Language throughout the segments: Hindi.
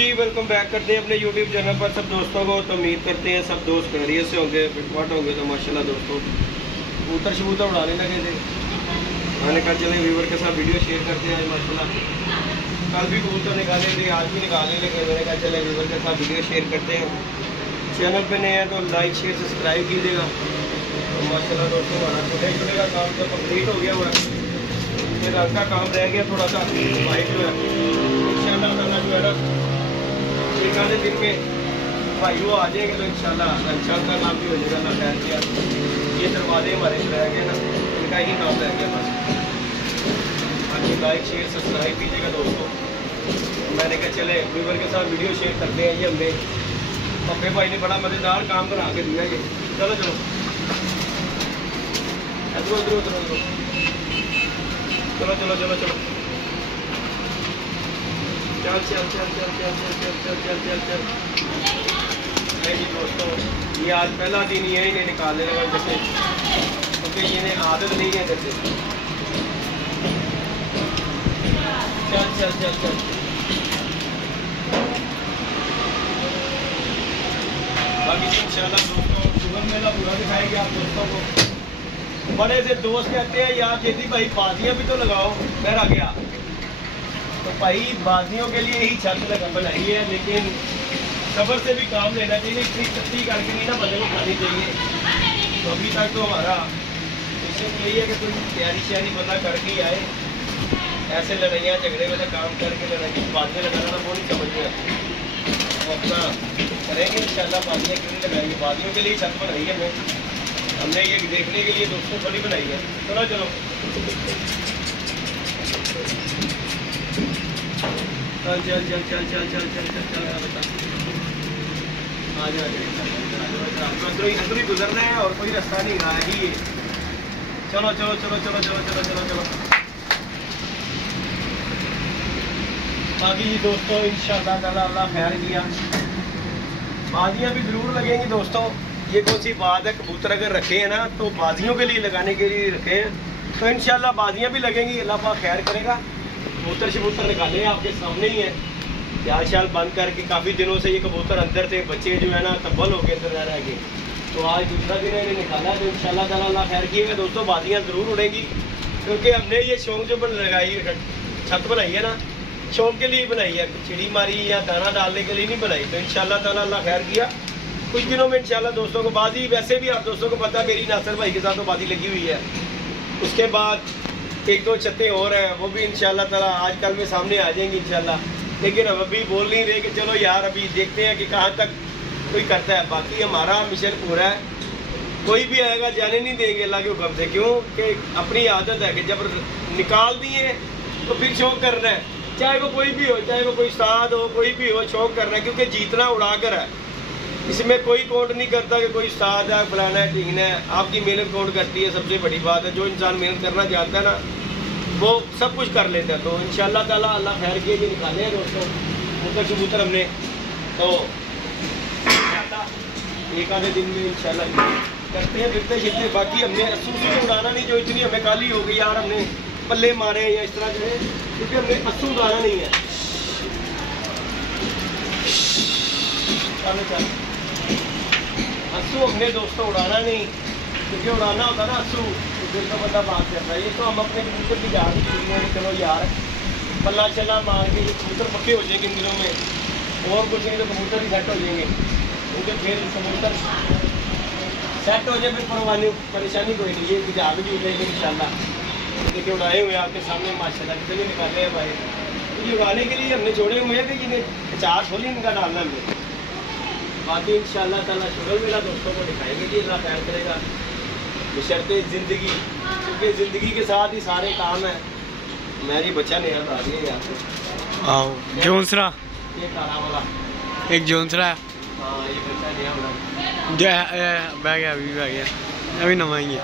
जी वेलकम बैक करते हैं अपने यूट्यूब चैनल पर सब दोस्तों को। तो उम्मीद करते हैं सब दोस्त खैरियत से होंगे, फिटफाट होंगे। तो माशाल्लाह दोस्तों कबूतर शबूतर उड़ाने लगे थे। मैंने कहा चले व्यूवर के साथ वीडियो शेयर करते हैं। आज माशाल्लाह कल भी कबूतर निकाले थे, आज भी निकालने लगे। मैंने कहा चले व्यूवर के साथ वीडियो शेयर करते हैं। चैनल पे नए हैं तो लाइक शेयर सब्सक्राइब कीजिएगा। तो माशाल्लाह दोस्तों हमारा छोटे छोटे का काम तो कम्प्लीट हो गया हुआ है। फिर रंग का काम रह गया थोड़ा सा, वाइट जो है इंशाल्लाह ताला जो है ना एक आधे दिन में भाई वो आ जाएंगे तो इंशाल्लाह अच्छा का काम भी हो जाएगा ना। खैर किया ये दरवाजे हमारे रह गए ना, इनका ही काम रह गया बस। बाकी लाइक शेयर सब्सक्राइब कीजिएगा दोस्तों। मैंने कहा चले व्यूवर के साथ वीडियो शेयर करते हैं। ये हमने पप्पे भाई ने बड़ा मज़ेदार काम बना के दिया। ये चलो चलो इधर उधर उधर उधर चलो चलो चलो चलो चल चल चल चल चल चल चल चल चल चल चल। नहीं दोस्तों ये आज पहला दिन ही है इन्हें निकालने लगा जैसे, क्योंकि इन्हें आदत नहीं है जैसे। चल चल चल चल बाकी इंशाल्लाह दोस्तों सुबह मेला पूरा दिखाएंगे आप दोस्तों को। बड़े से दोस्त कहते हैं यार खेती भाई बाजियाँ भी तो लगाओ। मैं आ गया तो भाई बाजियों के लिए ही छत लगा बनाई है, लेकिन सब्र से भी काम लेना चाहिए। इतनी सख्ती करके नहीं ना बंदे को खानी चाहिए। तो अभी तक तो हमारा मिशन यही है कि कोई तैयारी श्यारी बंदा करके ही आए। ऐसे लड़ाइयाँ झगड़े वाले काम करके लड़ाई बाजियाँ लगाना ना वो नहीं समझ में आती। वो अपना करेंगे इंशाल्लाह। बाजियाँ क्यों नहीं लगाएंगे, बाजियों के लिए छत बनाई है हमने ये देखने के लिए दोस्तों बड़ी बनाई है। चलो चलो चल चल चल चल चल चल चल चल चल बता आ जा अंदर ही गुजरना है और कोई रास्ता नहीं रहा ही है। चलो चलो चलो चलो चलो चलो चलो चलो बाकी दोस्तों इंशाअल्लाह ताला अल्लाह खैर किया बाजियाँ भी ज़रूर लगेंगी दोस्तों। ये कौन सी बात है, कबूतर अगर रखे हैं ना तो बाजियों के लिए लगाने के लिए रखे हैं। तो इंशाल्लाह बाजियाँ भी लगेंगी, अल्लाह पाक खैर करेगा। कबूतर शबूतर निकाले आपके सामने ही है। जाल शाल बंद करके काफ़ी दिनों से ये कबूतर अंदर थे, बच्चे जो है ना तब्बल हो गए अंदर रह गए। तो आज दूसरा दिन है इन्हें निकाला। तो इंशाल्लाह ताला अल्लाह खैर किएगा दोस्तों। बाजियाँ ज़रूर उड़ेंगी, क्योंकि हमने ये शौक जो लगाई छत बनाई है ना शौक के लिए बनाई है, चिड़ी मारी या दाना डालने के लिए नहीं बनाई। तो इंशाल्लाह ताला अल्लाह खैर किया कुछ दिनों में इंशाल्लाह दोस्तों को बाजी। वैसे भी आप दोस्तों को पता है मेरी नासिर भाई के साथ तो बाजी लगी हुई है। उसके बाद एक दो छतें और हैं, वो भी इंशाल्लाह ताला आजकल में सामने आ जाएंगी इंशाल्लाह। लेकिन हम अभी बोल नहीं रहे कि चलो यार अभी देखते हैं कि कहाँ तक कोई करता है। बाकी हमारा मिशन पूरा है, कोई भी आएगा जाने नहीं देंगे अल्लाह के हुक्म से। क्यों कि अपनी आदत है कि जब निकाल दिए तो फिर शौक करना है, चाहे वो कोई भी हो, चाहे वो कोई उस्ताद हो, कोई भी हो, शौक करना है। क्योंकि जीतना उड़ा कर है, इसमें कोई काउंट नहीं करता कि कोई उस्ताद है फलाना है ठीक है। आपकी मेहनत काउंट करती है, सबसे बड़ी बात है। जो इंसान मेहनत करना चाहता है ना वो सब कुछ कर लेता है। तो इंशाल्लाह ताला अल्लाह खैर किए ये निकाले हैं दोस्तों कबूतर शबूतर हमने। तो एक आधे दिन में इंशाल्लाह करते हैं फिरते शिरते। बाकी हमने अस्सू से उड़ाना नहीं, जो इतनी हमें काली हो गई यार हमने पल्ले मारे या इस तरह जो है, क्योंकि हमने अस्सू उड़ाना नहीं है। अस्सू हमने दोस्तों उड़ाना नहीं, क्योंकि उड़ाना होता ना अस्सू फिर तो बंदा बात करता है। ये तो हम अपने कबूतर की जान भी चुनी है कि चलो यार पल्ला चला मार के ये कबूतर पक्के हो जाएंगे इन दिनों में, और कुछ नहीं तो कबूतर ही सेट हो जाएंगे। क्योंकि फिर कबूतर सेट हो जाए फिर परवानी परेशानी कोई नहीं। ये जाग भी उठेगी इंशाल्लाह। देखिए उड़ाए हुए आपके सामने माशाल्लाह कितने निकाले हैं भाई। तो ये उड़ाने के लिए हमने छोड़े हुए हैं कि इन्हें चार थोड़ी इनका डालना हमने। बाकी इंशाल्लाह ताला शुगर मेला दोस्तों को दिखाएंगे कि अल्लाह खैर करेगा बशर्ते ज़िंदगी, क्योंकि ज़िंदगी के साथ ही सारे काम है। मेरी बच्चा ने याद आ रही है यार आओ जोनसरा ये काला वाला एक जोनसरा। हाँ ये बच्चा नया वाला बह गया अभी बह गया अभी नवाएंगे। ये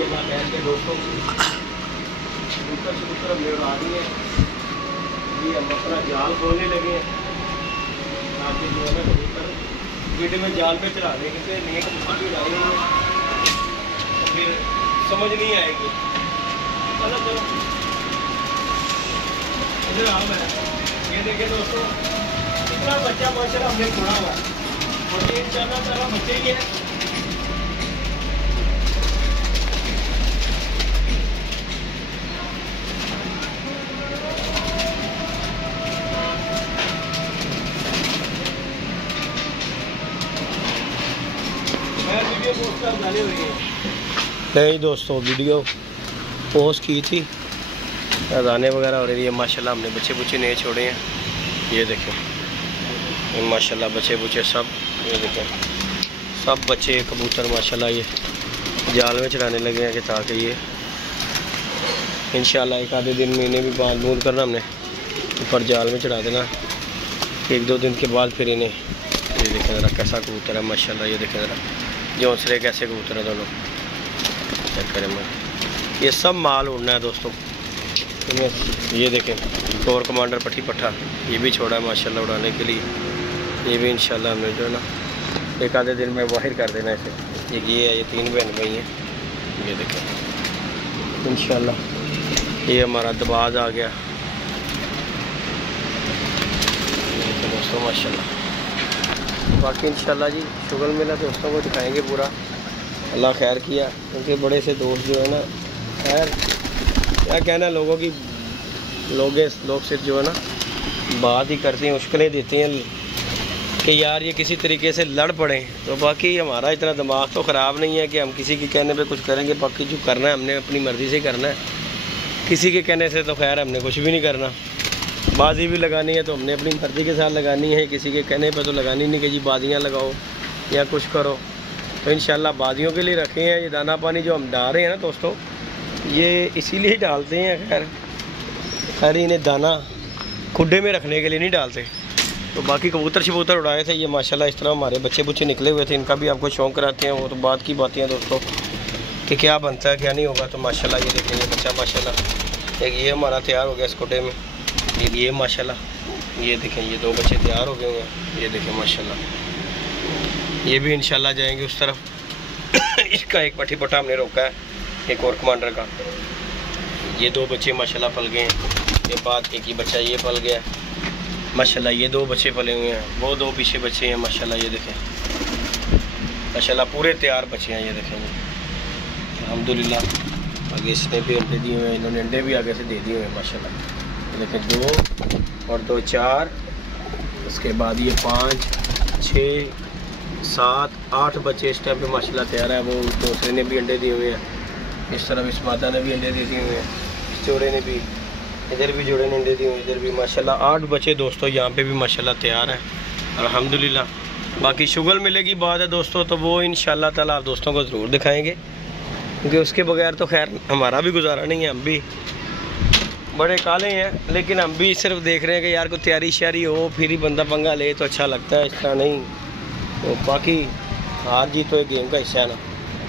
अल्लाह खैर के दोस्तों कबूतर शबूतर हमने उड़ा दी है। ये हम अपना जाल खोलने लगे हैं ताकि जो है ना कबूतर वीडियो में जाल पे चढ़ा देंगे कि नए कबूतर भी उड़ाएंगे तो फिर समझ नहीं आएगी। चलो चलो इधर आओ मैं ये ये देखिए दोस्तों कितना बच्चा माशाल्लाह हमने छोड़ा हुआ है और ये इंशाल्लाह ताला बच्चे ही है। वीडियो पोस्ट कर डाली हुई है नहीं दोस्तों, वीडियो पोस्ट की थी, अजाने वगैरह हो रही है। माशाल्लाह हमने बच्चे बुच्चे नए छोड़े हैं, ये देखें माशाल्लाह बच्चे बुच्चे सब, ये देखें सब बच्चे कबूतर माशाल्लाह ये जाल में चढ़ाने लगे हैं कि ताकि ये इंशाल्लाह एक आधे दिन महीने भी बांध बूंद करना हमने ऊपर जाल में चढ़ा देना। एक दो दिन के बाद फिर इन्हें, ये देखें ज़रा कैसा कबूतर है माशाल्लाह, ये देखें ज़रा जौंसले कैसे कबूतर है दोनों, चेक करें ये सब माल उड़ना है दोस्तों। ये देखें कोर कमांडर पट्टी पट्ठा ये भी छोड़ा है माशाल्लाह उड़ाने के लिए, ये भी इंशाल्लाह हमने जो है ना एक आधे दिन में बाहर कर देना इसे। एक ये है, ये 3 बहन भाई हैं, ये देखें इंशाल्लाह ये हमारा दबाज आ गया दोस्तों माशाल्लाह। बाकी इंशाल्लाह जी शुगल मेला दोस्तों को दिखाएंगे पूरा, अल्लाह खैर किया, क्योंकि बड़े से दोस्त जो है ना, खैर क्या कहना लोगों की, लोग सिर्फ जो है ना बात ही करते हैं, मुश्किलें देते हैं कि यार ये किसी तरीके से लड़ पड़े। तो बाकी हमारा इतना दिमाग तो ख़राब नहीं है कि हम किसी के कहने पे कुछ करेंगे, बाकी जो करना है हमने अपनी मर्ज़ी से करना है, किसी के कहने से तो खैर हमने कुछ भी नहीं करना। बाजी भी लगानी है तो हमने अपनी मर्ज़ी के साथ लगानी है, किसी के कहने पे तो लगानी नहीं कि जी बाजियाँ लगाओ या कुछ करो। तो इंशाल्लाह बाजियों के लिए रखे हैं। ये दाना पानी जो हम डाल रहे हैं ना दोस्तों, ये इसीलिए डालते हैं, खैर इन्हें दाना खुड्डे में रखने के लिए नहीं डालते। तो बाकी कबूतर शबूतर उड़ाए थे ये माशाल्लाह, इस तरह हमारे बच्चे बुच्चे निकले हुए थे, इनका भी आपको शौक़ कराते हैं। वो तो बात की बातें हैं दोस्तों कि क्या बनता है क्या नहीं होगा। तो माशाल्लाह ये देखेंगे बच्चा माशाल्लाह एक ये हमारा तैयार हो गया इस खुड्डे में, ये माशाल्लाह ये देखें ये 2 बच्चे तैयार हो गए हुए हैं, ये देखें माशाल्लाह। ये भी इंशाल्लाह जाएंगे उस तरफ। इसका एक पट्टी पट्टा हमने रोका है, एक और कमांडर का। ये 2 बच्चे माशाल्लाह पल गए हैं, के बाद एक ही बच्चा ये पल गया माशाल्लाह। ये 2 बच्चे पले हुए हैं, वो 2 पीछे बच्चे हैं माशाल्लाह। ये देखें माशाल्लाह पूरे तैयार बच्चे हैं, ये देखें अल्हम्दुलिल्लाह। आगे इसने भी अंडे दिए हुए हैं, इन्होंने अंडे भी आगे से दे दिए हुए हैं माशाल्लाह। देखें 2 और 2 4, उसके बाद ये 5 6 7 8 बच्चे इस टाइम पे माशाल्लाह तैयार है। वो दूसरे ने भी अंडे दिए हुए हैं, इस तरफ इस माता ने भी अंडे दे दिए हुए हैं, इस जोड़े ने भी, इधर भी जोड़े ने अंडे दिए हुए, इधर भी माशाल्लाह 8 बच्चे दोस्तों यहाँ पे भी माशाल्लाह तैयार हैं अल्हम्दुलिल्लाह। बाकी शुगल मिले की बात है दोस्तों, तो वो इंशाल्लाह ताला आप दोस्तों को ज़रूर दिखाएँगे, क्योंकि उसके बगैर तो खैर हमारा भी गुजारा नहीं है। हम भी बड़े काले हैं, लेकिन हम भी सिर्फ देख रहे हैं कि यार कोई तैयारी श्यारी हो फिर ही बंदा पंगा ले तो अच्छा लगता है, इस तरह नहीं। तो बाकी हार जी तो एक गेम का हिस्सा है ना।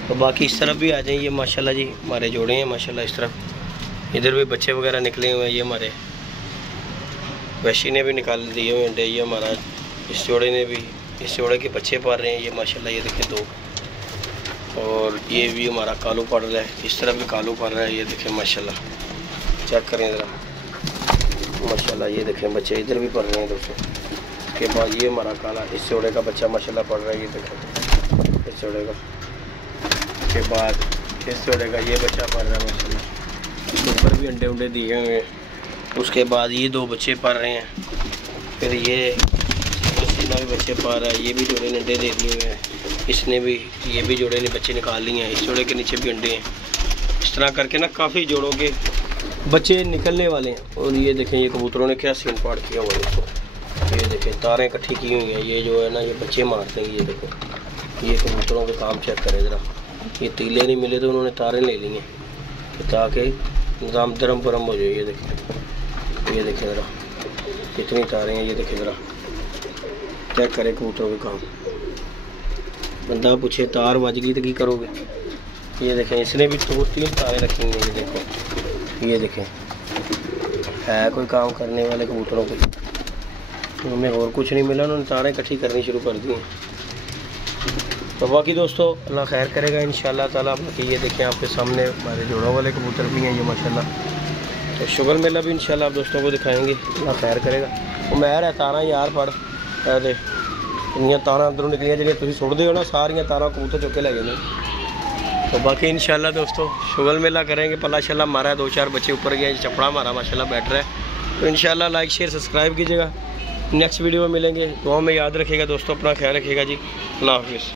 तो बाकी इस तरफ भी आ जाइए माशाल्लाह जी, हमारे जोड़े हैं माशाल्लाह इस तरफ। इधर भी बच्चे वगैरह निकले हुए हैं, ये हमारे वैशी ने भी निकाल दिए हुए अंडे, ये हमारा इस जोड़े ने भी, इस जोड़े के बच्चे पढ़ रहे हैं ये माशाल्लाह। ये देखें 2, और ये भी हमारा कालू पड़ रहा है, इस तरफ भी कालू पड़ रहा है, ये देखें माशाल्लाह। चेक करें ज़रा माशाल्लाह, ये देखें बच्चे इधर भी पढ़ रहे हैं दोस्तों। उसके बाद ये हमारा काला इस जोड़े का बच्चा माशाल्लाह पढ़ रहा है, ये देखें इस जोड़े का। उसके बाद इस जोड़े का ये बच्चा पढ़ रहा है माशाल्लाह, ऊपर भी अंडे उंडे दिए हुए हैं। उसके बाद ये 2 बच्चे पढ़ रहे हैं, फिर ये भी बच्चे पा रहा है, ये भी जोड़े ने अंडे दे दिए हुए हैं, इसने भी, ये भी जोड़े ने बच्चे निकाल लिए हैं, इस जोड़े के नीचे भी अंडे हैं। इस तरह करके ना काफ़ी जोड़ों के बच्चे निकलने वाले हैं। और ये देखें ये कबूतरों ने क्या सीन पाड़ किया हुआ है इसको, ये देखें तारें इकट्ठी की हुई हैं, ये जो है ना ये बच्चे मारते हैं। ये देखो ये कबूतरों के काम चेक करें ज़रा, ये तीले नहीं मिले तो उन्होंने तारें ले ली हैं ताकि निज़ाम दरम परम हो जाए। ये देखें ज़रा कितनी तारें हैं, ये देखें ज़रा चेक करें कबूतरों के काम। बंदा पूछे तार बज गई तो की करोगे। ये देखें इसने भी 2-3 तारें रखी हुई हैं, ये देखो, ये देखें है कोई काम करने वाले कबूतरों को, उन्हें और कुछ नहीं मिला, उन्होंने तारें इकट्ठी करनी शुरू कर दी हैं। तो बाकी दोस्तों अल्लाह खैर करेगा इंशाल्लाह ताला। बाकी ये देखें आपके सामने हमारे जोड़ों वाले कबूतर भी हैं ये माशाल्लाह। तो शुगर मेला भी इंशाल्लाह आप दोस्तों को दिखाएंगे, अल्लाह खैर करेगा। उमैर है तारा यार फड़ दे इन्नियां तारा अंदरों निकलियां जिहड़ियां तुसीं सुटदे हो ना सारियां तारा कबूतर चुक के ले गए ने। तो बाकी इंशाल्लाह दोस्तों शुगल मेला करेंगे, पल्ला शल्ला मारा है, 2-4 बच्चे ऊपर गए, चपड़ा मारा माशाल्लाह बैठ रहा है। तो इंशाल्लाह लाइक शेयर सब्सक्राइब कीजिएगा। नेक्स्ट वीडियो में मिलेंगे, दुआ में याद रखिएगा दोस्तों, अपना ख्याल रखिएगा जी। अल्लाह हाफिज़।